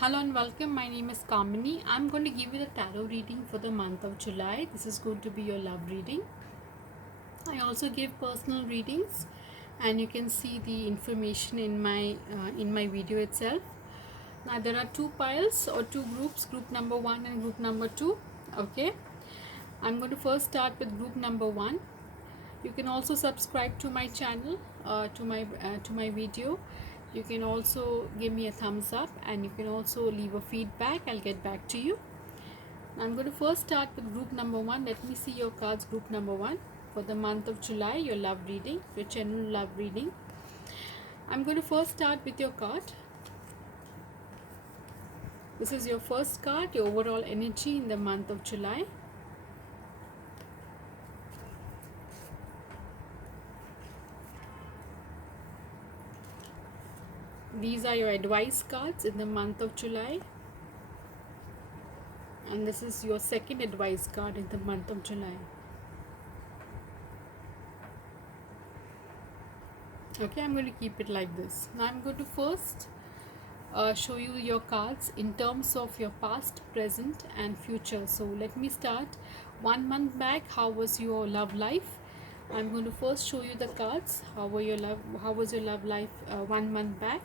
Hello and welcome. My name is Kamini. I'm going to give you the tarot reading for the month of July. This is going to be your love reading. I also give personal readings, and you can see the information in my video itself. Now there are two piles or two groups, group number 1 and group number 2. Okay, I'm going to first start with group number 1. You can also subscribe to my channel, to my video. You can also give me a thumbs up, and you can also leave a feedback. I'll get back to you. I'm going to first start with group number 1. Let me see your cards. Group number 1 for the month of July, your love reading, your general love reading. I'm going to first start with your card. This is your first card, your overall energy in the month of July. These are your advice cards in the month of July. And this is your second advice card in the month of July. Okay, I'm going to keep it like this. Now I'm going to first show you your cards in terms of your past, present and future. So let me start. 1 month back, how was your love life? I'm going to first show you the cards. How was your love life 1 month back?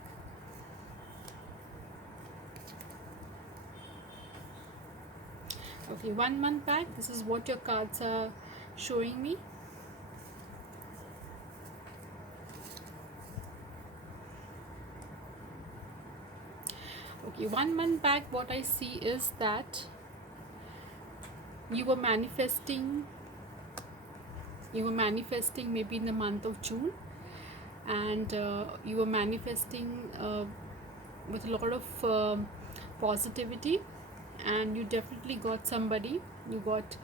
Okay, 1 month back, this is what your cards are showing me. Okay, 1 month back, what I see is that you were manifesting maybe in the month of June, and you were manifesting with a lot of positivity, and you definitely got somebody. You got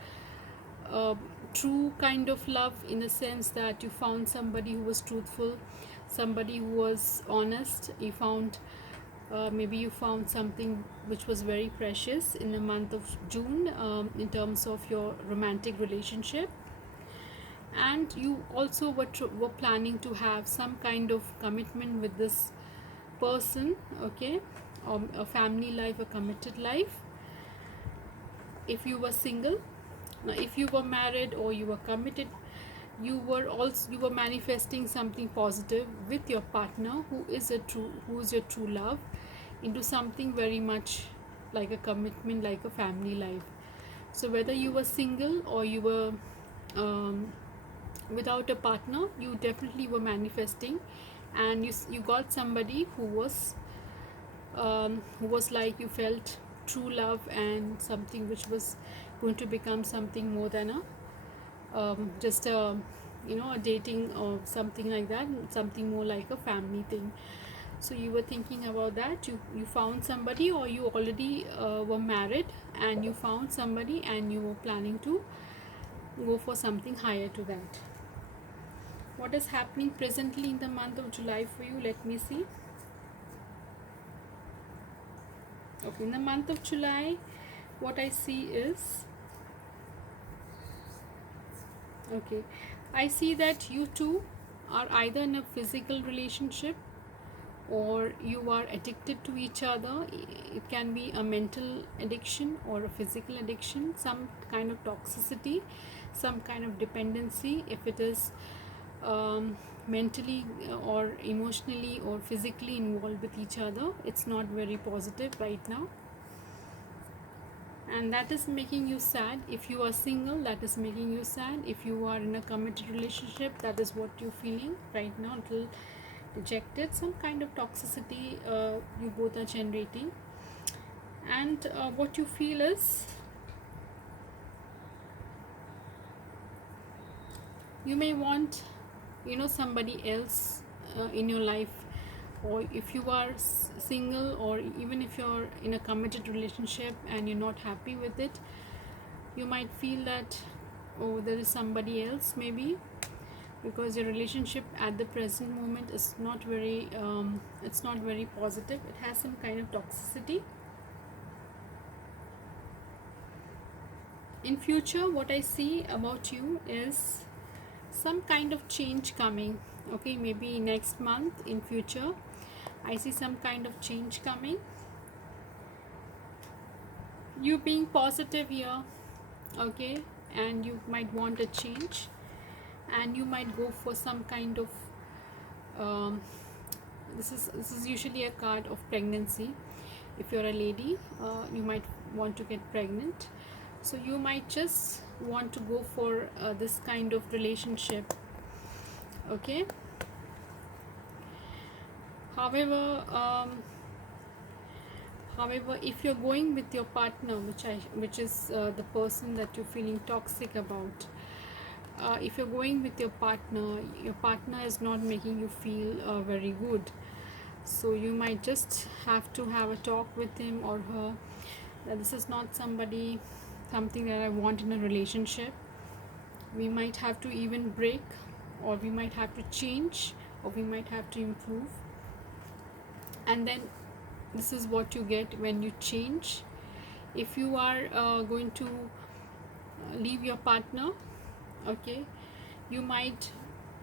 a true kind of love, in the sense that you found somebody who was truthful, somebody who was honest. You found maybe you found something which was very precious in the month of June, in terms of your romantic relationship. And you also were planning to have some kind of commitment with this person, okay, or a family life, a committed life. If you were single, now if you were married or you were committed, you were manifesting something positive with your partner, who is your true love, into something very much like a commitment, like a family life. So whether you were single or you were without a partner, you definitely were manifesting, and you got somebody who was like, you felt true love, and something which was going to become something more than just a a dating or something like that, something more like a family thing. So you were thinking about that. You found somebody, or you already were married and you found somebody, and you were planning to go for something higher to that. What is happening presently in the month of July for you? Let me see. Okay, in the month of July, what I see is, okay, I see that you two are either in a physical relationship, or you are addicted to each other. It can be a mental addiction or a physical addiction, some kind of toxicity, some kind of dependency. If it is mentally or emotionally or physically involved with each other, it's not very positive right now, and that is making you sad. If you are single, that is making you sad. If you are in a committed relationship, that is what you're feeling right now, a little dejected, some kind of toxicity you both are generating. And what you feel is, you may want somebody else in your life, or if you are single, or even if you're in a committed relationship and you're not happy with it, you might feel that, oh, there is somebody else, maybe, because your relationship at the present moment is not very it's not very positive. It has some kind of toxicity. In future, what I see about you is some kind of change coming. Okay, maybe next month, in future, I see some kind of change coming. You being positive here, okay, and you might want a change, and you might go for some kind of um, this is usually a card of pregnancy. If you're a lady, you might want to get pregnant, so you might just want to go for this kind of relationship, okay. However, if you're going with your partner, which is the person that you're feeling toxic about, if you're going with your partner is not making you feel very good, so you might just have to have a talk with him or her that this is not something that I want in a relationship. We might have to even break, or we might have to change, or we might have to improve. And then this is what you get when you change. If you are going to leave your partner, okay, you might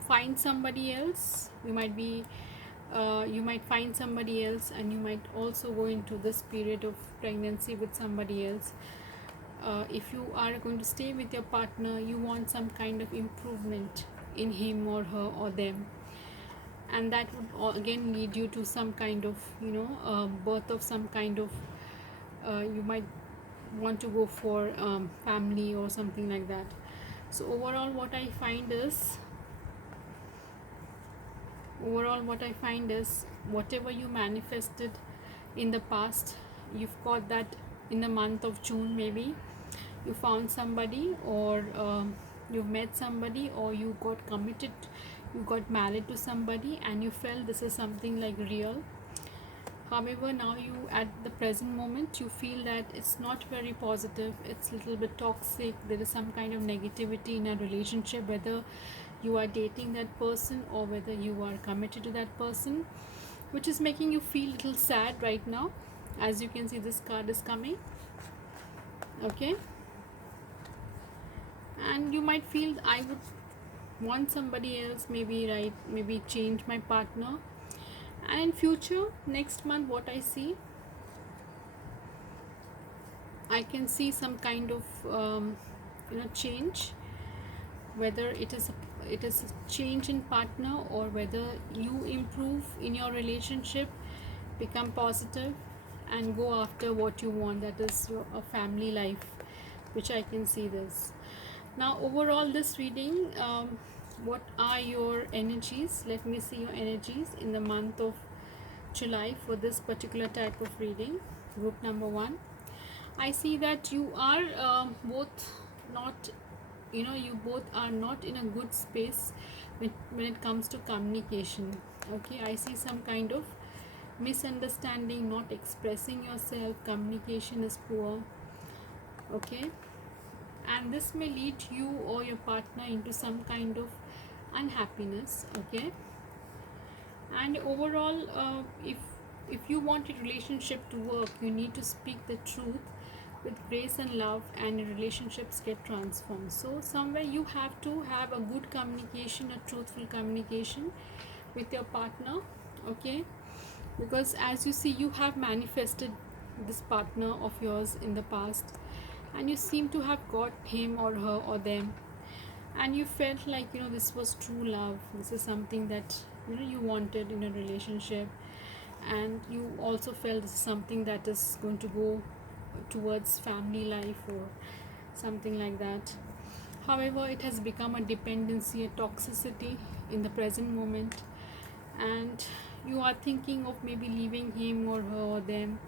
find somebody else. You might find somebody else, and you might also go into this period of pregnancy with somebody else. If you are going to stay with your partner, you want some kind of improvement in him or her or them, and that would again lead you to some kind of birth of some kind of you might want to go for family or something like that. So overall what I find is whatever you manifested in the past, you've got that in the month of June. Maybe you found somebody, or you've met somebody, or you got committed, you got married to somebody, and you felt this is something like real. However, now you at the present moment you feel that it's not very positive, it's a little bit toxic, there is some kind of negativity in a relationship, whether you are dating that person or whether you are committed to that person, which is making you feel a little sad right now. As you can see, this card is coming, okay, and you might feel I would want somebody else, maybe, right, maybe change my partner. And in future, next month, what I can see some kind of change, whether it is a change in partner, or whether you improve in your relationship, become positive, and go after what you want, that is a family life, which I can see this. Now overall this reading, what are your energies? Let me see your energies in the month of July for this particular type of reading. Group number 1, I see that you are both not, you both are not in a good space when it comes to communication. Okay, I see some kind of misunderstanding, not expressing yourself, communication is poor. Okay, and this may lead you or your partner into some kind of unhappiness. Okay, and overall, if you want a relationship to work, you need to speak the truth with grace and love, and relationships get transformed. So somewhere you have to have a good communication, a truthful communication with your partner. Okay, because as you see, you have manifested this partner of yours in the past, and you seem to have got him or her or them, and you felt like this was true love, this is something that you wanted in a relationship, and you also felt this is something that is going to go towards family life or something like that. However, it has become a dependency, a toxicity in the present moment, and you are thinking of maybe leaving him or her or them.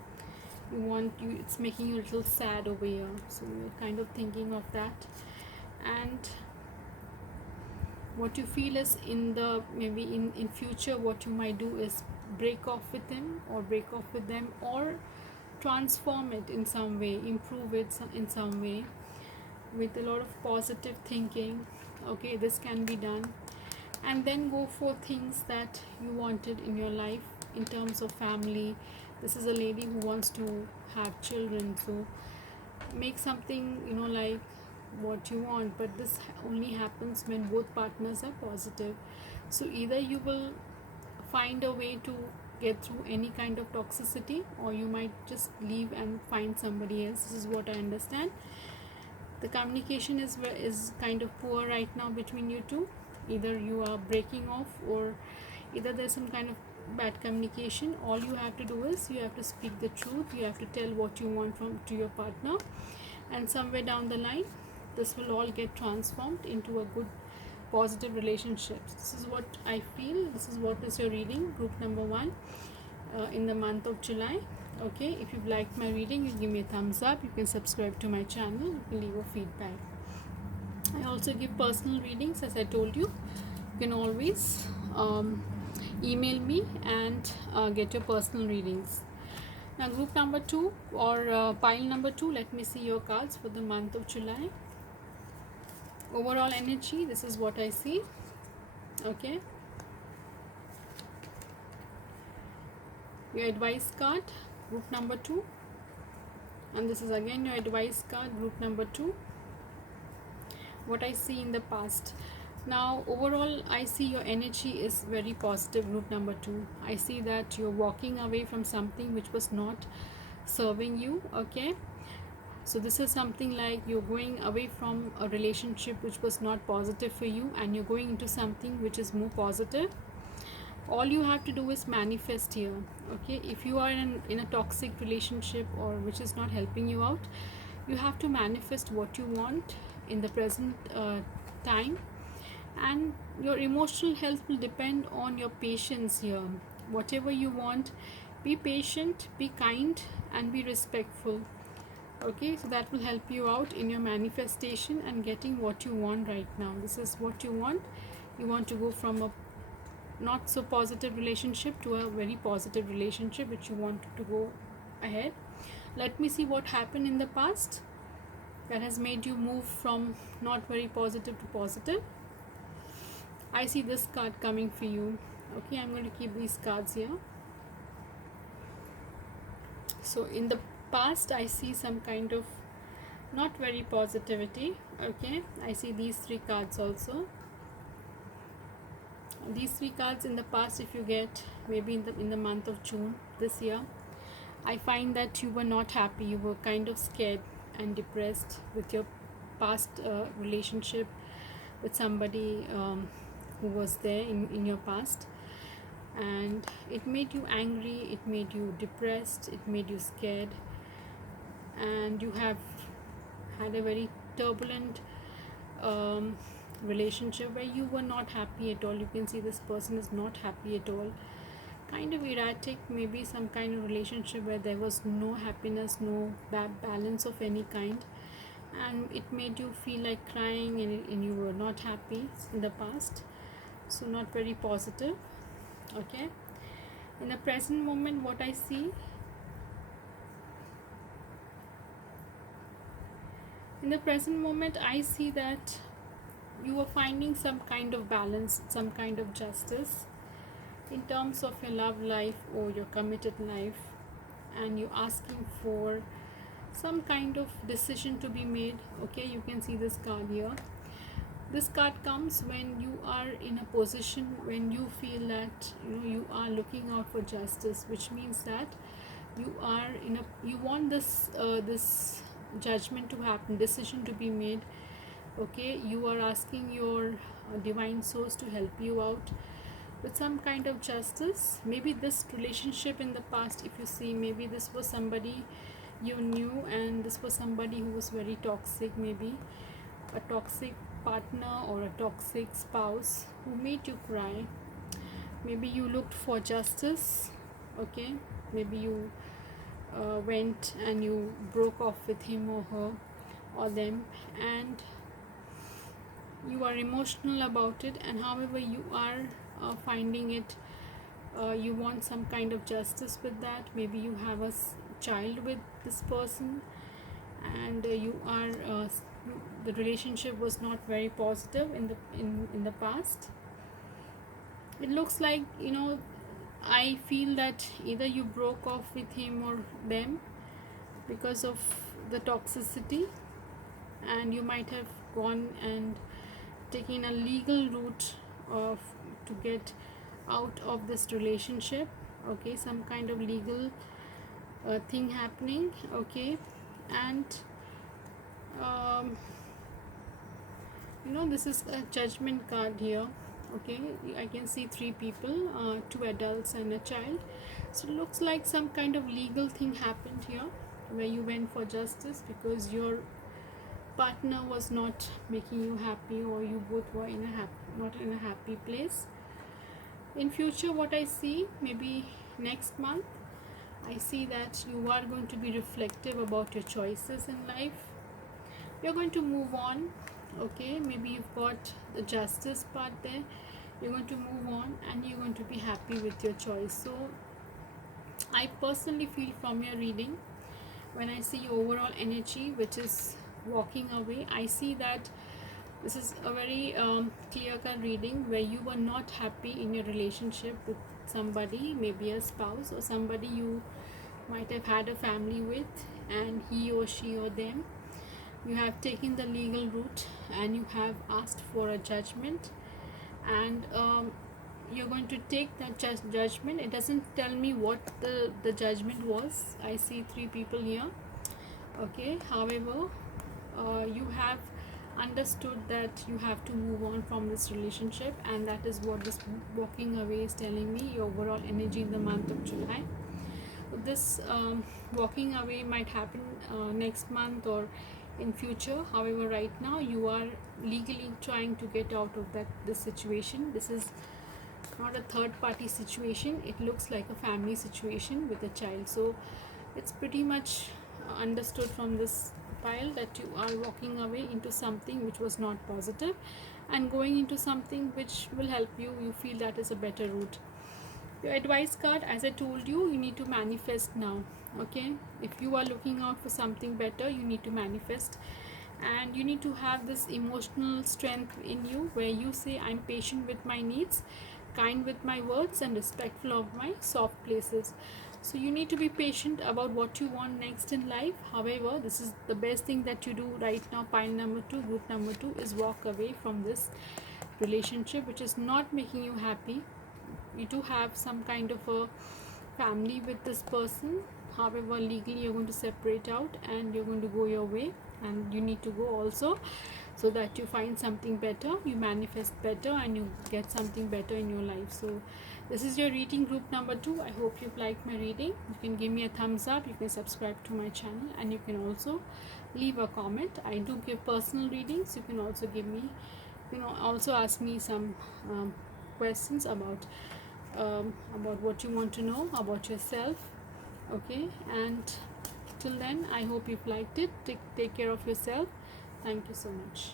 It's making you a little sad over here, so you're kind of thinking of that. And what you feel is in future, what you might do is break off with him or break off with them, or transform it in some way, improve it in some way with a lot of positive thinking. Okay, this can be done, and then go for things that you wanted in your life in terms of family. This is a lady who wants to have children, so make something like what you want, but this only happens when both partners are positive. So either you will find a way to get through any kind of toxicity, or you might just leave and find somebody else. This is what I understand. The communication is kind of poor right now between you two. Either you are breaking off, or either there's some kind of bad communication. All you have to do is you have to speak the truth. You have to tell what you want from to your partner, and somewhere down the line this will all get transformed into a good positive relationship. This is what I feel. This is what is your reading, group number 1, in the month of July. Okay, if you've liked my reading, you give me a thumbs up. You can subscribe to my channel. You can leave a feedback. I also give personal readings, as I told you. You can always email me and get your personal readings. Now, group number 2, or pile number 2, let me see your cards for the month of July. Overall energy, this is what I see. Okay, your advice card, group number 2, and this is again your advice card, group number 2. What I see in the past. Now, overall, I see your energy is very positive, group number 2. I see that you're walking away from something which was not serving you. Okay, so this is something like you're going away from a relationship which was not positive for you, and you're going into something which is more positive. All you have to do is manifest here. Okay, if you are in a toxic relationship, or which is not helping you out, you have to manifest what you want in the present time, and your emotional health will depend on your patience here. Whatever you want, be patient, be kind, and be respectful. Okay, so that will help you out in your manifestation and getting what you want right now. This is what you want. You want to go from a not so positive relationship to a very positive relationship which you want to go ahead. Let me see what happened in the past that has made you move from not very positive to positive. I see this card coming for you. Okay, I'm going to keep these cards here. So in the past, I see some kind of not very positivity. Okay, I see these 3 cards also. These 3 cards in the past, if you get maybe in the month of June this year, I find that you were not happy. You were kind of scared and depressed with your past relationship with somebody who was there in your past, and it made you angry, it made you depressed, it made you scared, and you have had a very turbulent relationship where you were not happy at all. You can see this person is not happy at all, kind of erratic, maybe some kind of relationship where there was no happiness, no balance of any kind, and it made you feel like crying, and you were not happy in the past, so not very positive. Okay, in the present moment, what I see in the present moment, I see that you are finding some kind of balance, some kind of justice in terms of your love life or your committed life, and you're asking for some kind of decision to be made. Okay, you can see this card here. This card comes when you are in a position when you feel that you are looking out for justice, which means that you are you want this judgment to happen, decision to be made. Okay, you are asking your divine source to help you out with some kind of justice. Maybe this relationship in the past, if you see, maybe this was somebody you knew, and this was somebody who was very toxic, maybe a toxic partner or a toxic spouse who made you cry. Maybe you looked for justice. Okay, maybe you went and you broke off with him or her or them, and you are emotional about it, and however you are finding it, you want some kind of justice with that. Maybe you have a child with this person, and you are the relationship was not very positive in the past. It looks like I feel that either you broke off with him or them because of the toxicity, and you might have gone and taken a legal route of to get out of this relationship. okay, some kind of legal thing happening, okay. And um, this is a judgment card here, okay. I can see three people, two adults and a child. So it looks like some kind of legal thing happened here, where you went for justice because your partner was not making you happy, or you both were not in a happy place. In future, what I see, maybe next month, I see that you are going to be reflective about your choices in life. You're going to move on, okay. Maybe you've got the justice part there. You're going to move on and you're going to be happy with your choice. So I personally feel from your reading, when I see overall energy which is walking away, I see that this is a very clear cut reading where you were not happy in your relationship with somebody, maybe a spouse or somebody you might have had a family with, and he or she or them, you have taken the legal route and you have asked for a judgment. And you're going to take that judgment. It doesn't tell me what the judgment was. I see three people here, okay. However, you have understood that you have to move on from this relationship, and that is what this walking away is telling me, your overall energy in the month of July. This walking away might happen next month or in future. However, right now you are legally trying to get out of this situation. This is not a third party situation, it looks like a family situation with a child. So it's pretty much understood from this pile that you are walking away into something which was not positive and going into something which will help you. You feel that is a better route. Your advice card, as I told you, you need to manifest now, okay. If you are looking out for something better, you need to manifest, and you need to have this emotional strength in you where you say, I'm patient with my needs, kind with my words, and respectful of my soft places. So you need to be patient about what you want next in life. However, this is the best thing that you do right now. Pile number 2, group number 2, is walk away from this relationship which is not making you happy. You do have some kind of a family with this person. However, legally you're going to separate out and you're going to go your way, and you need to go also, so that you find something better, you manifest better, and you get something better in your life. So this is your reading, group number 2. I hope you've liked my reading. You can give me a thumbs up, you can subscribe to my channel, and you can also leave a comment. I do give personal readings. You can also give me, also ask me some questions about what you want to know about yourself, okay. And till then, I hope you've liked it. Take care of yourself. Thank you so much.